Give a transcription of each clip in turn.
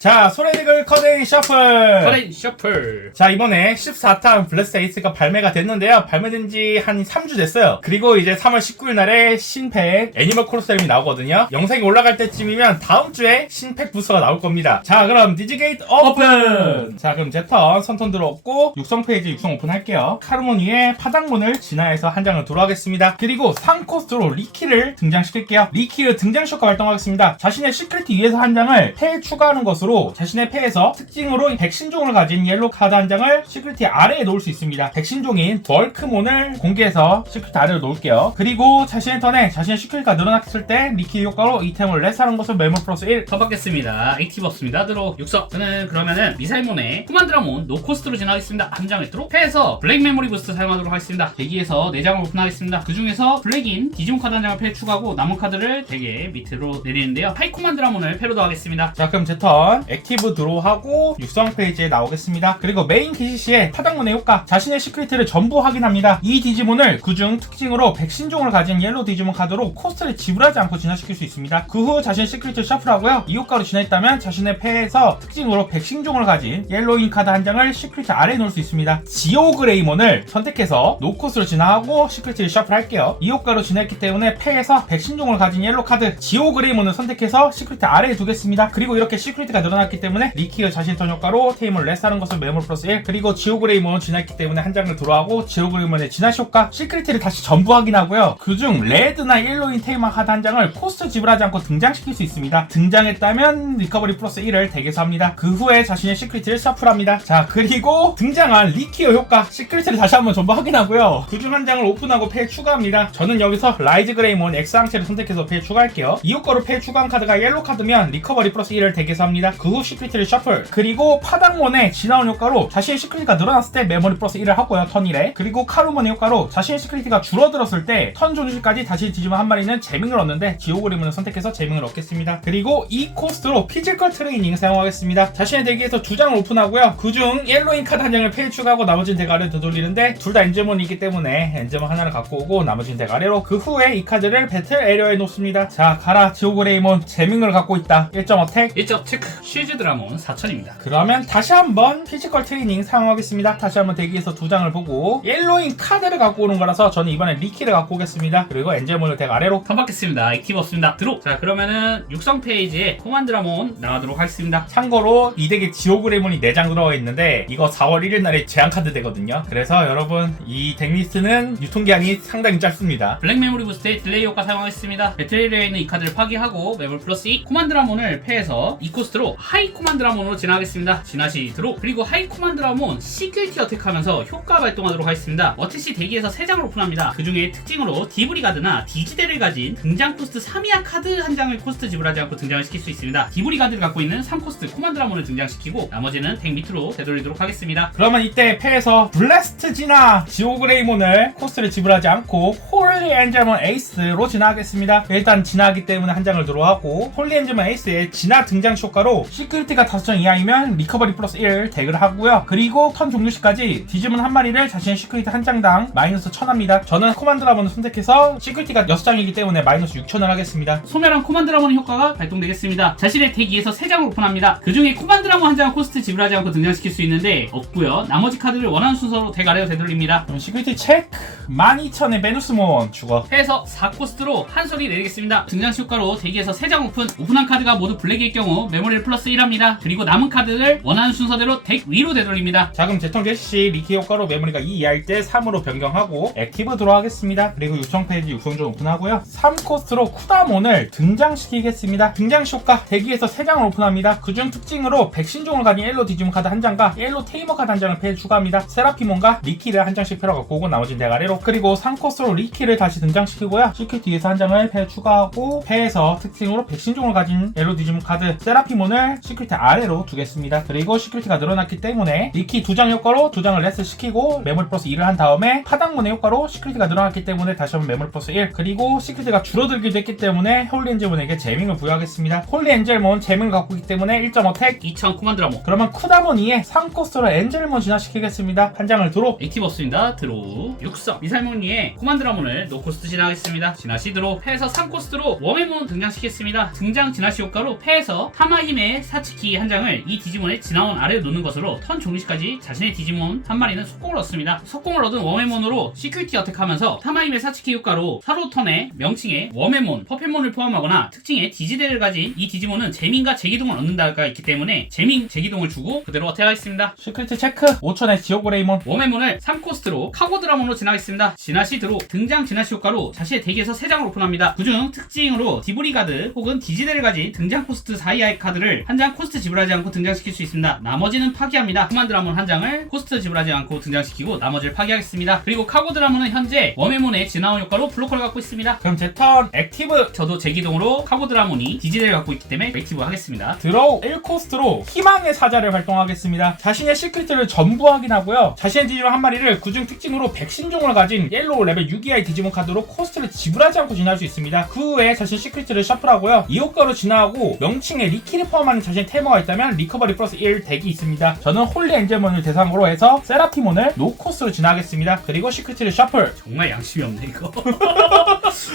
자, 소레디글 커데인 셔플! 커데인 셔플. 자, 이번에 14탄 블레스 에이스가 발매가 됐는데요. 발매된 지 한 3주 됐어요. 그리고 이제 3월 19일 날에 신팩 애니멀 콜로세움이 나오거든요. 영상이 올라갈 때쯤이면 다음 주에 신팩 부스가 나올 겁니다. 자, 그럼 디지게이트 오픈! 자, 그럼 제 턴, 선턴 들어왔고, 육성 페이지 육성 오픈할게요. 카르몬 위에 파당문을 진화해서 한 장을 들어가겠습니다. 그리고 3코스트로 리키를 등장시킬게요. 리키를 등장 효과 발동하겠습니다. 자신의 시크릿 위에서 한 장을 패에 추가하는 것으로 자신의 패에서 특징으로 백신종을 가진 옐로 카드 한 장을 시크릿 아래에 놓을 수 있습니다. 백신종인 벌크몬을 공개해서 시크릿 아래로 놓을게요. 그리고 자신의 턴에 자신의 시크릿가 늘어났을 때 리키 효과로 이템을 레스하는 것을 메모 플러스 1 더 받겠습니다. 액티브 없습니다. 드로 육성. 저는 그러면은 미사일몬에 코만드라몬 노코스트로 진화하겠습니다. 한 장을 드로 패에서 블랙 메모리 부스트 사용하도록 하겠습니다. 대기에서 4장을 오픈하겠습니다. 그 중에서 블랙인 디지몬 카드 한 장을 패에 추가하고 남은 카드를 대기 밑으로 내리는데요. 하이 코만드라몬을 패로 더하겠습니다. 자, 그럼 제 턴 액티브 드로우하고 육성 페이지에 나오겠습니다. 그리고 메인 기시시의 파당문의 효과, 자신의 시크릿을 전부 확인합니다. 이 디지몬을 그중 특징으로 백신종을 가진 옐로 디지몬 카드로 코스트를 지불하지 않고 진화시킬 수 있습니다. 그 후 자신의 시크릿을 셔플하고요. 이 효과로 진화했다면 자신의 패에서 특징으로 백신종을 가진 옐로인 카드 한 장을 시크릿 아래에 놓을 수 있습니다. 지오그레이몬을 선택해서 노코스로 진화하고 시크릿을 셔플할게요. 이 효과로 진화했기 때문에 패에서 백신종을 가진 옐로 카드 지오그레이몬을 선택해서 시크릿 아래에 두겠습니다. 그리고 이렇게 시크릿가 늘어났기 때문에 리키가 자신 턴 효과로 테임을 레스하는 것을 메모리 플러스 1, 그리고 지오그레이몬은 진화했기 때문에 한 장을 들어가고 지오그레이몬의 진화 효과 시크릿을 다시 전부 확인하고요. 그중 레드나 옐로인 테이머 카드 한 장을 코스트 지불하지 않고 등장시킬 수 있습니다. 등장했다면 리커버리 플러스 1을 덱에서 합니다. 그 후에 자신의 시크릿을 셔플합니다. 자, 그리고 등장한 리키어 효과 시크릿을 다시 한번 전부 확인하고요. 그중 한 장을 오픈하고 패에 추가합니다. 저는 여기서 라이즈 그레이몬 X항체를 선택해서 패에 추가할게요. 이 효과로 패에 추가한 카드가 옐로 카드면 리커버리 플러스 1을 덱에서 합니다. 그 후 시크릿을 셔플, 그리고 파당몬의 진화운 효과로 자신의 시크릿가 늘어났을 때 메모리 플러스 1을 하고요. 턴 1에. 그리고 카루몬의 효과로 자신의 시크릿가 줄어들었을 때 턴 종료시까지 다시 디지몬 한 마리는 재밍을 얻는데 지오그리몬을 선택해서 재밍을 얻겠습니다. 그리고 이 코스트로 피지컬 트레이닝 사용하겠습니다. 자신의 덱에서 2장을 오픈하고요. 그중 옐로인 카드 한 장을 패에 추가하고 나머지는 덱 아래로 되돌리는데 둘 다 엔젤몬이기 때문에 엔젤몬 하나를 갖고 오고 나머지는 덱 아래로. 그 후에 이 카드를 배틀 에리어에 놓습니다. 자, 가라 지오그레이몬, 재밍을 갖고 있다. 1점 어택 1점 체크. 쉴즈 드라몬 4000입니다. 그러면 다시 한번 피지컬 트레이닝 사용하겠습니다. 다시 한번 대기에서 2장을 보고 옐로인 카드를 갖고 오는 거라서 저는 이번에 리키를 갖고 오겠습니다. 그리고 엔젤몬을 덱 아래로. 더 받겠습니다. 액티브 없습니다. 드로. 자, 그러면은 육성 페이지에 코만드라몬 나가도록 하겠습니다. 참고로 이 덱에 지오그레이몬이 4장 들어가 있는데 이거 4월 1일 날에 제한 카드 되거든요. 그래서 여러분 이 덱리스트는 유통기한이 상당히 짧습니다. 블랙 메모리 부스트의 딜레이 효과 사용하겠습니다. 배틀에리어에 있는 이 카드를 파기하고 메모리 플러스 2 코만드라몬을 패해서 이 코스트로 하이 코만드라몬으로 진화하겠습니다. 진화 시 드로. 그리고 하이 코만드라몬 시큐리티 어택하면서 효과 발동하도록 하겠습니다. 어택시 대기에서 3장을 오픈합니다. 그 중에 특징으로 디브리가드나 디지대를 가진 등장 코스트 3이하 카드 한 장을 코스트 지불하지 않고 등장을 시킬 수 있습니다. 디브리가드를 갖고 있는 3코스트 코만드라몬을 등장시키고 나머지는 덱 밑으로 되돌리도록 하겠습니다. 그러면 이때 패에서 블래스트 진화 지오그레이몬을 코스트를 지불하지 않고 홀리 엔젤몬 에이스로 진화하겠습니다. 일단 진화하기 때문에 한 장을 들어하고 홀리 엔젤몬 에이스의 진화 등장 효과로 시크릿가 5장 이하이면 리커버리 플러스 1 덱을 하고요. 그리고 턴 종료 시까지 디지몬 한 마리를 자신의 시크릿 한 장당 마이너스 1000합니다. 저는 코만드라몬을 선택해서 시크릿가 6장이기 때문에 마이너스 6000을 하겠습니다. 소멸한 코만드라몬 효과가 발동되겠습니다. 자신의 덱 위에서 3장을 오픈합니다. 그 중에 코만드라몬 한 장을 코스트 지불하지 않고 등장시킬 수 있는데 없고요. 나머지 카드를 원하는 순서로 덱 아래로 되돌립니다. 그럼 시크릿 체크 12000의 베누스몬 죽어. 해서 4코스트로 한 소리 내리겠습니다. 등장시 효과로 대기에서 3장 오픈한 카드가 모두 블랙일 경우 메모리를 플러스 1합니다. 그리고 남은 카드를 원하는 순서대로 덱 위로 되돌립니다. 자, 그럼 제턴 개시 리키 효과로 메모리가 2 이하일 때 3으로 변경하고 액티브 들어가겠습니다. 그리고 육성 페이지 육성종 오픈하고요. 3코스트로 쿠다몬을 등장시키겠습니다. 등장시 효과 대기에서 3장을 오픈합니다. 그중 특징으로 백신종을 가진 옐로 디지몬 카드 한 장과 옐로 테이머 카드 한 장을 패에 추가합니다. 세라피몬과 리키를 한 장씩 패러 갖고 오고 나머지는 덱 아래로. 그리고 3코스트로 리키를 다시 등장시키고요. 시큐 뒤에서 한 장을 패에 추가하고 패에서 특징으로 백신종을 가진 옐로 디지몬 카드 세라피몬을 시큐리티 아래로 두겠습니다. 그리고 시큐리티가 늘어났기 때문에 리키 2장 효과로 2장을 레스 시키고 메모리 플러스 1을 한 다음에 파당문의 효과로 시큐리티가 늘어났기 때문에 다시 한번 메모리 플러스 1, 그리고 시큐리티가 줄어들기도 했기 때문에 홀리 엔젤몬에게 재밍을 부여하겠습니다. 홀리 엔젤몬 재밍을 갖고 있기 때문에 1점 어택 2000 코만드라몬. 그러면 쿠다몬 2에 3코스트로 엔젤몬 진화시키겠습니다. 한 장을 드로. 액티브 없습니다. 드로. 육성. 미사일몬 위에 코만드라몬을 노코스트 진화하겠습니다. 진화 시 드로. 패에서 3코스트로 웜앤몬 등장시키겠습니다. 등장 진화 시 효과로 패에서 타마힘의 타마임의 사츠키 한 장을 이 디지몬의 지나온 아래로 놓는 것으로 턴 종료시까지 자신의 디지몬 한 마리는 속공을 얻습니다. 속공을 얻은 웜앤몬으로 시큐리티 어택하면서 타마임의 사츠키 효과로 서로 턴에 명칭에 웜앤몬, 퍼펫몬을 포함하거나 특징에 디지대를 가진 이 디지몬은 재민과 재기동을 얻는다가 있기 때문에 재민, 재기동을 주고 그대로 어택하겠습니다. 시크릿 체크 5천의 지오그레이몬. 웜앤몬을 3코스트로 카고드라몬으로 진화하겠습니다. 진화시 드로 등장 진화시 효과로 자신의 덱에서 3장을 오픈합니다. 그중 특징으로 디브리가드 혹은 디지대를 가진 등장 코스트 4 이하의 카드를 한 장 코스트 지불하지 않고 등장시킬 수 있습니다. 나머지는 파기합니다. 코만드라몬 한 장을 코스트 지불하지 않고 등장시키고 나머지를 파기하겠습니다. 그리고 카고드라몬은 현재 웜앤몬의 진화원 효과로 블로커를 갖고 있습니다. 그럼 제 턴 액티브. 저도 제 기동으로 카고드라몬이 디지대를 갖고 있기 때문에 액티브 하겠습니다. 드로우 1코스트로 희망의 사자를 활동하겠습니다. 자신의 시크릿을 전부 확인하고요. 자신의 디지몬 한 마리를 그중 특징으로 백신종을 가진 옐로우 레벨 6 이하의 디지몬 카드로 코스트를 지불하지 않고 진화할 수 있습니다. 그 후에 자신의 시크릿을 셔플하고요. 이 효과로 진화하고 명칭에 리키를 포함하는 자신의 테이머가 있다면 리커버리 플러스 1 덱이 있습니다. 저는 홀리 엔젤몬을 대상으로 해서 세라피몬을 노코스로 진화하겠습니다. 그리고 시크릿을 셔플. 정말 양심이 없네 이거.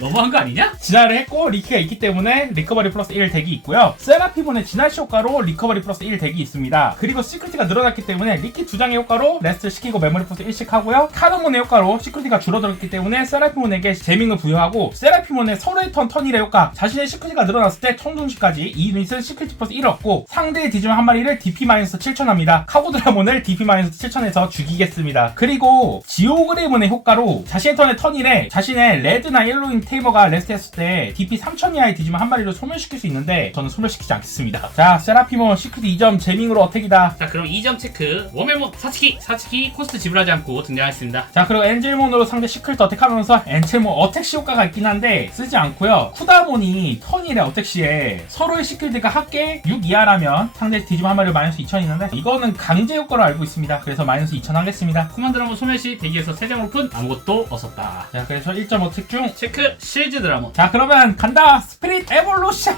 너무한 거 아니냐? 진화를 했고 리키가 있기 때문에 리커버리 플러스 1 덱이 있고요. 세라피몬의 진화시 효과로 리커버리 플러스 1 덱이 있습니다. 그리고 시크릿가 늘어났기 때문에 리키 2장의 효과로 레스트 시키고 메모리 플러스 1씩 하고요. 카르몬의 효과로 시크릿가 줄어들었기 때문에 세라피몬에게 재밍을 부여하고 세라피몬의 서로의 턴일의 효과. 자신의 시크릿가 늘어났을 때 청중시까지 이 유닛은 시크릿 플러스 1 얻고 상대의 디지몬 한 마리를 DP-7,000 합니다. 카고드라몬을 DP-7,000에서 죽이겠습니다. 그리고 지오그레이몬의 효과로 자신의 턴일에 자신의 레드나 옐로잉 테이머가 레스트했을 때 DP-3,000 이하의 디지몬 한 마리를 소멸시킬 수 있는데 저는 소멸시키지 않겠습니다. 자, 세라피몬 시크릿 2점 재밍으로 어택이다. 자, 그럼 2점 체크. 웜앤몬 사츠키 코스트 지불하지 않고 등장했습니다. 자, 그리고 엔젤몬으로 상대 시크릿 어택하면서 엔젤몬 어택시 효과가 있긴 한데 쓰지 않고요. 쿠다몬이 턴일의 어택시에 서로의 시크릿과 합계 6 이하라면 상대 디지몬 한 마리를 마이너스 2,000 있는데 이거는 강제 효과로 알고 있습니다. 그래서 마이너스 2,000 하겠습니다. 코만드라몬 소멸시 대기에서 3장 오픈 아무것도 없었다. 자, 그래서 1.5 틱 중. 체크 실즈 드라몬. 자, 그러면 간다. 스피릿 에볼루션.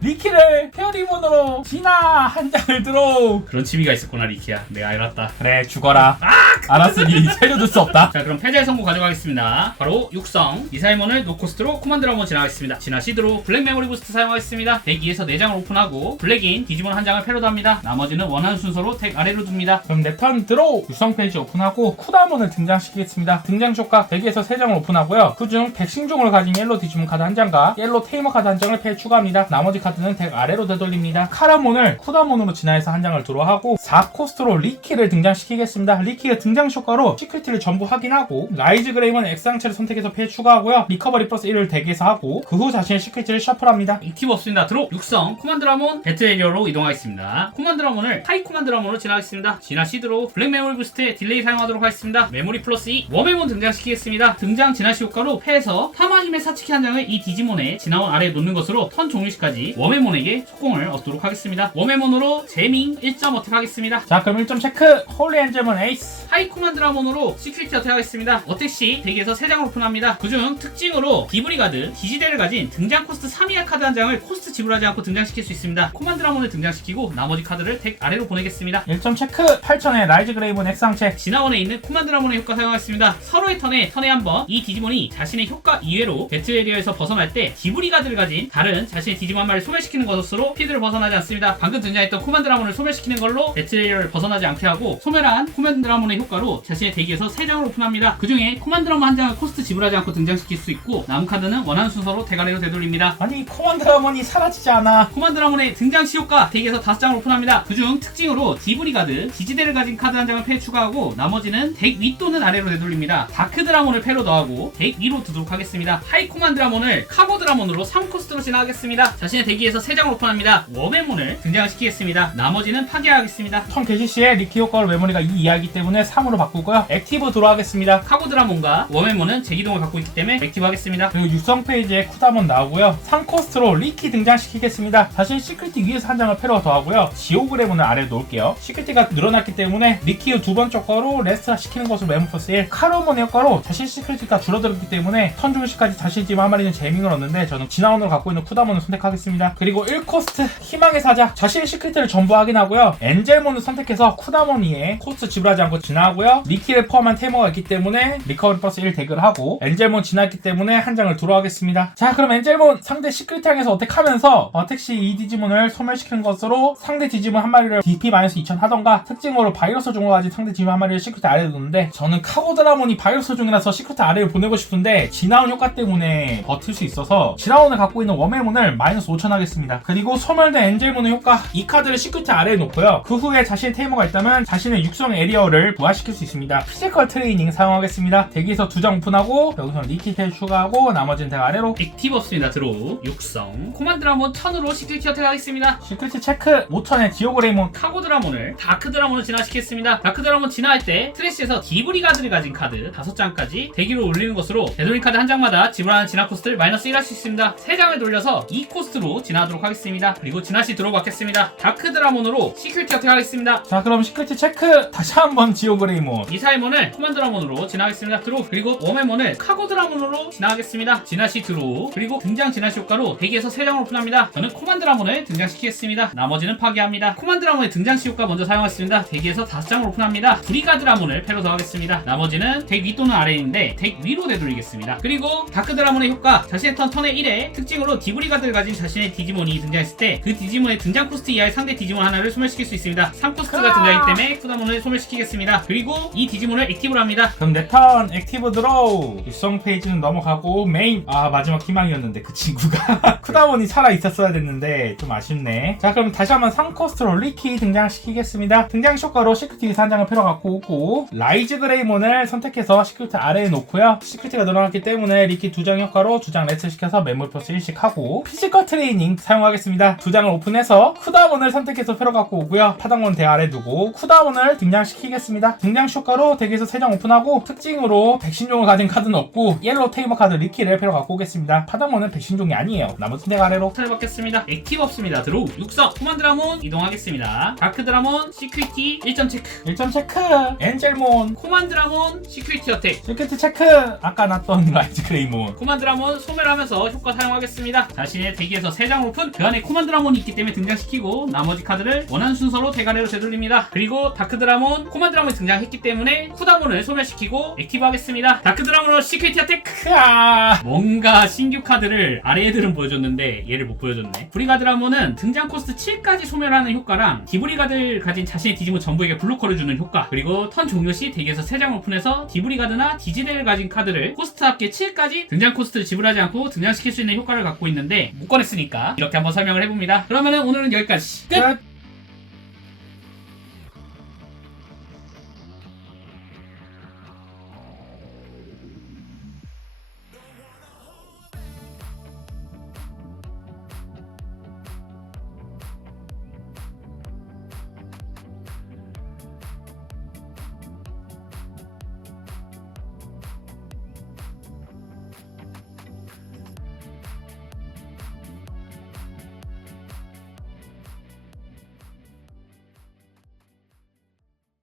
리키를 페어리몬으로 진화 한 장을 들어. 그런 취미가 있었구나 리키야. 내가 알았다. 그래, 죽어라. 알았으니 살려줄 수 없다. 자, 그럼 패자의 선고 가져가겠습니다. 바로 육성 미사일몬을 노코스트로 코만드라몬 진화하겠습니다. 진화 시드로 블랙 메모리 부스트 사용하겠습니다. 덱 2에서 4장을 오픈하고 블랙인 디지몬 한 장을 패로드 합니다. 나머지는 원하는 순서로 덱 아래로 둡니다. 그럼 내 턴 드로우. 육성 페이지 오픈하고 쿠다몬을 등장시키겠습니다. 등장 효과 덱에서 3장을 오픈하고요. 그중 백신종을 가진 옐로 디지몬 카드 한 장과 옐로 테이머 카드 한 장을 패에 추가합니다. 나머지 카드는 덱 아래로 되돌립니다. 카라몬을 쿠다몬으로 진화해서 한 장을 드로우하고 4코스트로 리키를 등장시키겠습니다. 리키의 등장 효과로 시크릿을 전부 확인하고 라이즈 그레이먼 X상체를 선택해서 패에 추가하고요. 리커버리 플러스 1을 덱에서 하고 그 후 자신의 시크릿을 셔플합니다. 액티브 없습니다. 드로 육성 코만드라몬 배틀 에리어로 이동하겠습니다. 코만드라몬을 하이 코만드라몬으로 진화하겠습니다. 진화 시드로 블랙 메모리 부스트에 딜레이 사용하도록 하겠습니다. 메모리 플러스 2 웜앤몬 등장시키겠습니다. 등장 진화시 효과로 패에서 타마힘의 사츠키 한 장을 이 디지몬의 진화원 아래에 놓는 것으로 턴 종료시까지 웜앤몬에게 속공을 얻도록 하겠습니다. 웜앤몬으로 제밍 1점 어택 하겠습니다. 자, 그럼 1점 체크. 홀리 엔젤몬 에이스. 하이 코만드라몬으로 시큐리티 어택 하겠습니다. 어택시 덱에서 3장을 오픈합니다. 그중 특징으로 디브리가드 디지대를 가진 등장 코스트 3 이하 카드 한 장을 코스트 지불하지 않고 등장시킬 수 있습니다. 코만드라몬을 등장시키고 나머지 카드를 덱 아래로 보내겠습니다. 1점 체크. 8천의 라이즈 그레이먼 X상체. 진화원에 있는 코만드라몬의 효과 사용하겠습니다. 서로의 턴에 한번 이 디지몬이 자신의 효과 이외로 배틀 에리어에서 벗어날 때 디브리가드를 가진 다른 자신의 디지몬 한 마리를 소멸시키는 것으로 필드를 벗어나지 않습니다. 방금 등장했던 코만드라몬을 소멸시키는 걸로 배틀 에리어를 벗어나지 않게 하고 소멸한 코만드라몬의 효과로 자신의 덱에서 3장을 오픈합니다. 그 중에 코만드라몬 한 장을 코스트 지불하지 않고 등장시킬 수 있고 남은 카드는 원하는 순서로 덱 아래로 되돌립니다. 아니, 코만드라몬이 사라지지 않아. 코만드라몬의 등장시 효과 덱에서 5장을 오픈합니다. 그중 특징으로 디브리가드 디지대를 가진 카드 한 장을 패에 추가하고 나머지는 덱 위 또는 아래로 되돌립니다. 다크드라몬을 패로 더하고 덱 위로 두도록 하겠습니다. 하이 코만드라몬을 카고드라몬으로 3코스트로 진화하겠습니다. 자신의 덱위에서 3장을 오픈합니다. 웜앤몬을 등장시키겠습니다. 나머지는 파괴하겠습니다. 턴 개시 시에 리키 효과로 메모리가 2 이하이기 때문에 3으로 바꾸고요. 액티브 들어가겠습니다. 카고드라몬과 웜앤몬은 제기동을 갖고 있기 때문에 액티브 하겠습니다. 그리고 육성 페이지에 쿠다몬 나오고요. 3코스트로 리키 등장시키겠습니다. 자신 시크릿 위에서 한 장을 패로 더하고요. 지오그레몬을 아래로 놓을게요. 시크릿가 늘어났기 때문에 리키 두 번째 효과로 레스트 시키는 것으로 메모 플러스 1. 카르몬의 효과로 자신 시크릿가 줄어들었기 때문에 턴 중을 소멸시까지 자신의 팀 한 마리는 제밍을 얻는데 저는 진화원으로 갖고 있는 쿠다몬을 선택하겠습니다. 그리고 1코스트 희망의 사자 자신의 시크릿을 전부 확인하고요. 엔젤몬을 선택해서 쿠다몬 위에 코스트 지불하지 않고 진화하고요. 리키를 포함한 테이머가 있기 때문에 리커버리 플러스 1 덱을 하고 엔젤몬 진화했기 때문에 한 장을 들어가겠습니다. 자, 그럼 엔젤몬 상대 시크릿 향해서 어택하면서 택시 이 디지몬을 소멸시키는 것으로 상대 디지몬 한 마리를 DP-2000 하던가 특징으로 바이러스 종으로 가진 상대 디지몬 한 마리를 시크릿 아래에 두는데 저는 카고드라몬이 바이러스 종이라서 시크릿 아래를 보내고 싶은데 진화원 효과 때문에 버틸 수 있어서 진화원을 갖고 있는 웜의몬을 -5000 하겠습니다. 그리고 소멸된 엔젤몬의 효과 이 카드를 시크릿 아래에 놓고요. 그 후에 자신의 테이머가 있다면 자신의 육성 에리어를 부활시킬 수 있습니다. 피지컬 트레이닝 사용하겠습니다. 대기에서 2장 오픈하고 여기서 리키텔 추가하고 나머지는 다 아래로 액티브 없습니다. 드로우 육성 코만드라몬 1000으로 시크릿 어택하겠습니다. 시크릿 체크 5000에 디오그레이몬 카고드라몬을 다크드라몬을 진화시켰습니다. 다크드라몬 진화할 때 트래시에서 디브리가드를 가진 카드 5장까지 대기로 올리는 것으로 되돌린 카드 한 장마다 지불하는 진화 코스트를 -1 할 수 있습니다. 3장을 돌려서 2코스트로 진화하도록 하겠습니다. 그리고 진화시 들어받겠습니다. 다크드라몬으로 시큐리티 어택하겠습니다. 자, 그럼 시크릿 체크 다시 한번 디오그레이몬 미사일몬을 코만드라몬으로 진화하겠습니다. 드로우 그리고 웜의몬을 카고드라몬으로 진화하겠습니다. 진화시 드로우 그리고 등장 진화시 효과로 대기에서 3장을 오픈합니다. 저는 코만드라몬을 등장시키겠습니다. 나머지는 파괴합니다. 코만드라몬의 등장시 효과 먼저 사용하겠습니다. 대기에서 5장을 오픈합니다. 브리가드라몬을 패로 더하겠습니다. 나머지는 덱 위 또는 아래인데 덱 위로 되돌리겠습니다. 그리고 다크드라몬의 효과 자신의 턴의 1회 특징으로 디브리가드를 가진 자신의 디지몬이 등장했을 때 그 디지몬의 등장 코스트 이하의 상대 디지몬 하나를 소멸시킬 수 있습니다. 3코스트가 등장하기 때문에 쿠다몬을 소멸시키겠습니다. 그리고 이 디지몬을 액티브로 합니다. 그럼 내 턴 액티브 드로우 육성 페이지는 넘어가고 메인 마지막 희망이었는데 그 친구가 쿠다몬이 살아있었어야 됐는데 좀 아쉽네. 자, 그럼 다시 한번 3코스트로 리키 등장시키겠습니다. 등장 효과로 시크릿 한 장을 패러 갖고 오고 라이즈 그레이몬을 선택해서 시크릿 아래에 놓고요. 시크릿가 늘어났기 때문에 리키 2장 효과로 2장 레츠 시켜서 매물 플러스 1씩 하고 피지컬 트레이닝 사용하겠습니다. 2장을 오픈해서 쿠다몬을 선택해서 패러 갖고 오고요. 파당몬 대 아래 두고 쿠다몬을 등장시키겠습니다. 등장 효과로 덱에서 3장 오픈하고 특징으로 백신종을 가진 카드는 없고 옐로우 테이머 카드 리키를 패러 갖고 오겠습니다. 파당몬은 백신종이 아니에요. 나머지 덱 아래로 찾아받겠습니다. 액티브 없습니다. 드로우 육성 코만드라몬 이동하겠습니다. 다크드라몬 시큐리티 1점 체크 1점 체크 엔젤몬 코만드라몬 시큐리티 어택 시크릿 체크 아까 났던 라이즈 그레이몬 코만드라몬 소멸하면서 효과 사용하겠습니다. 자신의 대기에서 3장 오픈 그 안에 코만드라몬이 있기 때문에 등장시키고 나머지 카드를 원하는 순서로 대가리로 되돌립니다. 그리고 다크드라몬 코만드라몬이 등장했기 때문에 쿠다몬을 소멸시키고 액티브 하겠습니다. 다크드라몬으로 시큐리티 어택 뭔가 신규 카드를 아래 애들은 보여줬는데 얘를 못 보여줬네. 브리가드라몬은 등장 코스트 7까지 소멸하는 효과랑 디브리가드를 가진 자신의 디지몬 전부에게 블루커를 주는 효과 그리고 턴 종료 시 덱에서 3장 오픈해서 디브리가드나 디지델을 가진 카드를 코스트 합계 7까지 등장 코스트를 지불하지 않고 등장시킬 수 있는 효과를 갖고 있는데 못 꺼냈으니까 이렇게 한번 설명을 해봅니다. 그러면은 오늘은 여기까지 끝!